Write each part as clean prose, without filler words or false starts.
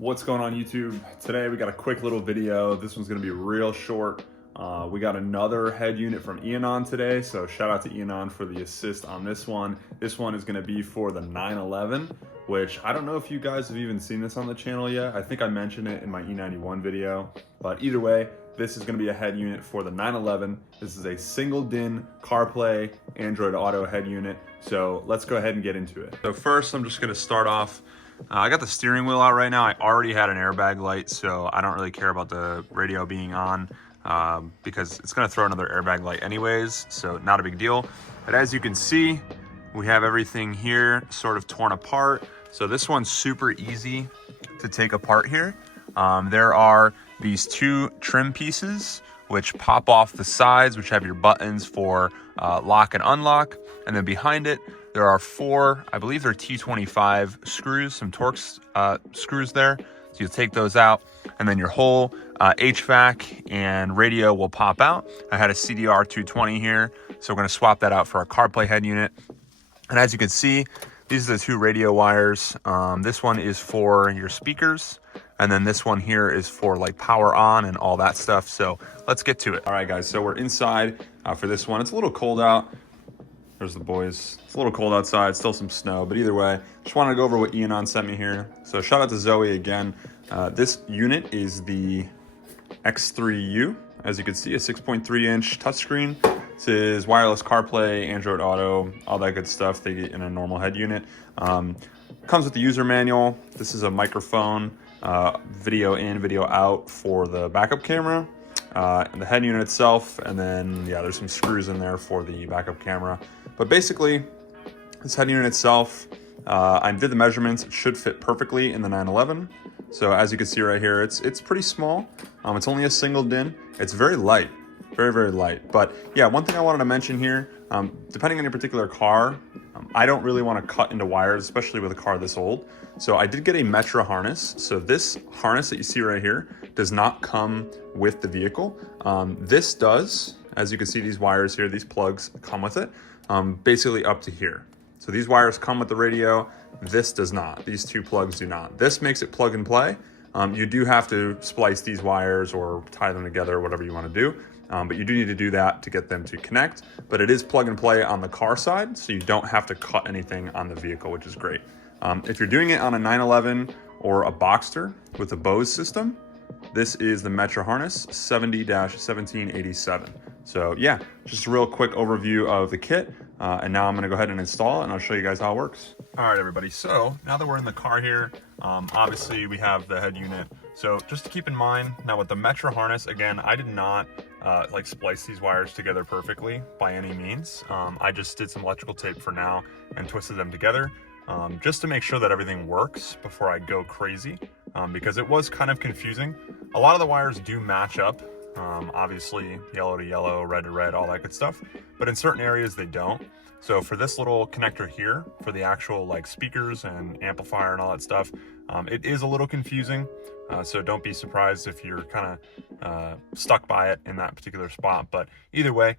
What's going on YouTube? Today we got a quick little video. This one's gonna be real short. We got another head unit from EONON today, so shout out to EONON for the assist on this one. This one is gonna be for the 911, which I don't know if you guys have even seen this on the channel yet. I think I mentioned it in my E91 video, but either way, this is gonna be a head unit for the 911. This is a single DIN CarPlay Android Auto head unit. So let's go ahead and get into it. So first, I'm just gonna start off. I got the steering wheel out right now. I already had an airbag light, so I don't really care about the radio being on because it's gonna throw another airbag light anyways, so not a big deal. But as you can see, we have everything here sort of torn apart. So this one's super easy to take apart here. There are these two trim pieces which pop off the sides, which have your buttons for lock and unlock. And then behind it, there are four, I believe they're T25 screws, some Torx screws there. So you'll take those out, and then your whole HVAC and radio will pop out. I had a CDR 220 here, so we're gonna swap that out for a CarPlay head unit. And as you can see, these are the two radio wires. This one is for your speakers, and then this one here is for like power on and all that stuff. So let's get to it. All right, guys, so we're inside for this one. It's a little cold out. There's the boys. It's a little cold outside, still some snow, but either way, just wanted to go over what EONON sent me here. So shout out to Zoe again. This unit is the X3U. As you can see, a 6.3-inch touchscreen. This is wireless CarPlay, Android Auto, all that good stuff they get in a normal head unit. Comes with the user manual. This is a microphone, video in, video out for the backup camera. And the head unit itself, and then yeah, there's some screws in there for the backup camera. But basically, this head unit itself, I did the measurements. It should fit perfectly in the 911. So as you can see right here, it's pretty small. It's only a single DIN. It's very light, very, very light. But yeah, one thing I wanted to mention here, depending on your particular car, I don't really want to cut into wires, especially with a car this old. So I did get a Metra harness. So this harness that you see right here does not come with the vehicle. This does. As you can see, these wires here, these plugs come with it, basically up to here. So these wires come with the radio. This does not. These two plugs do not. This makes it plug and play. You do have to splice these wires or tie them together, whatever you want to do. But you do need to do that to get them to connect. But it is plug and play on the car side, so you don't have to cut anything on the vehicle, which is great. If you're doing it on a 911 or a Boxster with a Bose system, this is the Metra harness 70-1787. So yeah, just a real quick overview of the kit. And now I'm gonna go ahead and install it, and I'll show you guys how it works. All right, everybody, so now that we're in the car here, obviously we have the head unit. So just to keep in mind, now with the Metra harness, again, I did not like splice these wires together perfectly by any means. I just did some electrical tape for now and twisted them together just to make sure that everything works before I go crazy, because it was kind of confusing. A lot of the wires do match up. Obviously yellow to yellow, red to red, all that good stuff, but in certain areas they don't. So for this little connector here, for the actual like speakers and amplifier and all that stuff, it is a little confusing. So don't be surprised if you're kind of stuck by it in that particular spot. But either way,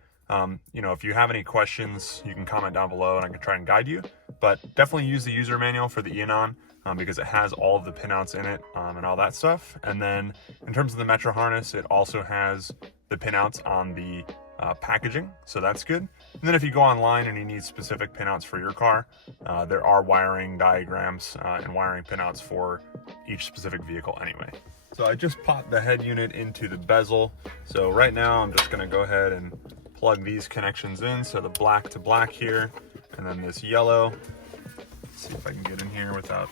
you know, if you have any questions, you can comment down below and I can try and guide you. But definitely use the user manual for the EONON because it has all of the pinouts in it and all that stuff. And then in terms of the Metra harness, it also has the pinouts on the packaging, so that's good. And then if you go online and you need specific pinouts for your car, there are wiring diagrams and wiring pinouts for each specific vehicle anyway. So I just popped the head unit into the bezel. So right now I'm just gonna go ahead and plug these connections in. So the black to black here, and then this yellow. Let's see if I can get in here without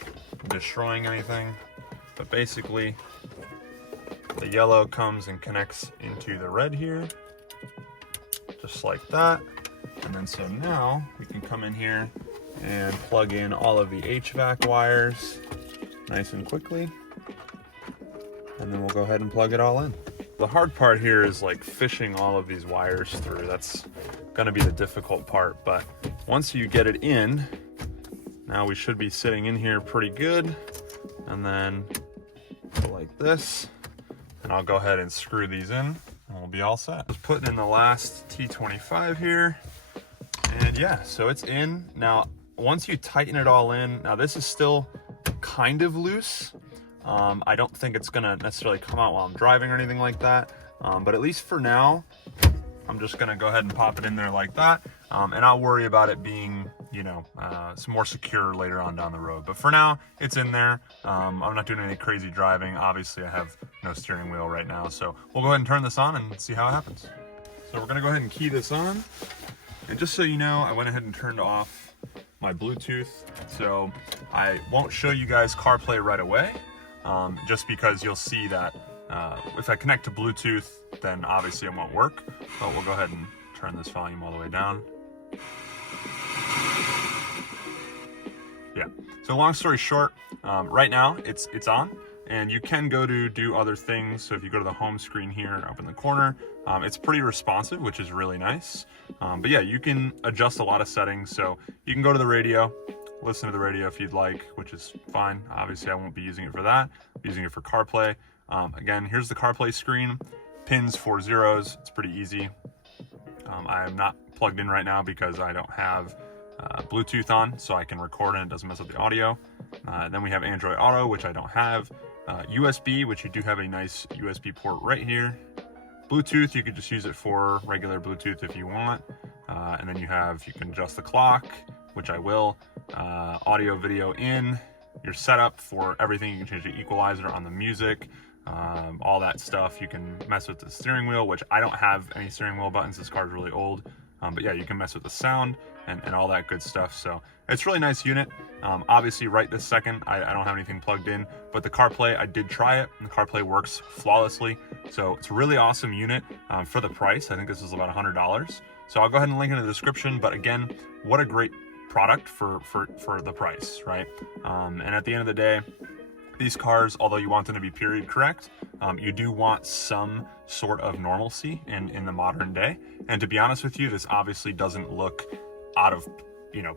destroying anything. But basically, the yellow comes and connects into the red here, just like that. And then so now we can come in here and plug in all of the HVAC wires nice and quickly. And then we'll go ahead and plug it all in. The hard part here is like fishing all of these wires through. That's gonna be the difficult part. But once you get it in, now we should be sitting in here pretty good. And then go like this. And I'll go ahead and screw these in and we'll be all set. Just putting in the last T25 here. And yeah, so it's in. Now, once you tighten it all in, now this is still kind of loose. I don't think it's gonna necessarily come out while I'm driving or anything like that. But at least for now, I'm just gonna go ahead and pop it in there like that. And I'll worry about it being, you know, some more secure later on down the road. But for now, it's in there. I'm not doing any crazy driving. Obviously, I have no steering wheel right now. So we'll go ahead and turn this on and see how it happens. So we're gonna go ahead and key this on. And just so you know, I went ahead and turned off my Bluetooth. So I won't show you guys CarPlay right away, just because you'll see that if I connect to Bluetooth, then obviously it won't work. But we'll go ahead and turn this volume all the way down. Yeah, so long story short, right now it's on, and you can go to do other things. So if you go to the home screen here up in the corner, it's pretty responsive, which is really nice. But yeah, you can adjust a lot of settings. So you can go to the radio, listen to the radio if you'd like, which is fine. Obviously I won't be using it for that. I'm using it for CarPlay. Again, here's the CarPlay screen, pins 4 zeros. It's pretty easy. I'm not plugged in right now because I don't have Bluetooth on, so I can record and it doesn't mess up the audio. Then we have Android Auto, which I don't have. USB, which you do have a nice USB port right here. Bluetooth, you could just use it for regular Bluetooth if you want. And then you can adjust the clock, which I will. Audio, video in. Your setup for everything. You can change the equalizer on the music. All that stuff. You can mess with the steering wheel, which I don't have any steering wheel buttons. This car's really old. But yeah, you can mess with the sound and all that good stuff. So it's a really nice unit. Obviously right this second, I don't have anything plugged in, but the CarPlay, I did try it, and the CarPlay works flawlessly. So it's a really awesome unit for the price. I think this is about $100. So I'll go ahead and link it in the description. But again, what a great product for the price, right? And at the end of the day, these cars, although you want them to be period correct, you do want some sort of normalcy in the modern day. And to be honest with you, this obviously doesn't look out of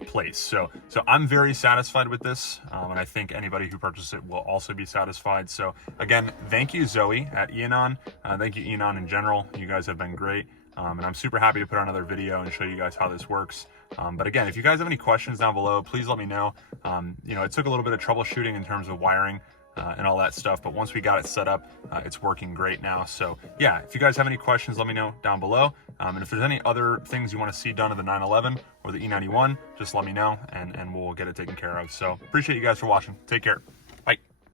place. So I'm very satisfied with this, and I think anybody who purchases it will also be satisfied. So again, thank you Zoe at EONON. Thank you EONON in general. You guys have been great. And I'm super happy to put out another video and show you guys how this works. But again, if you guys have any questions down below, please let me know. It took a little bit of troubleshooting in terms of wiring and all that stuff, but once we got it set up, it's working great now. So yeah, if you guys have any questions, let me know down below. And if there's any other things you want to see done to the 911 or the E91, just let me know and we'll get it taken care of. So appreciate you guys for watching. Take care.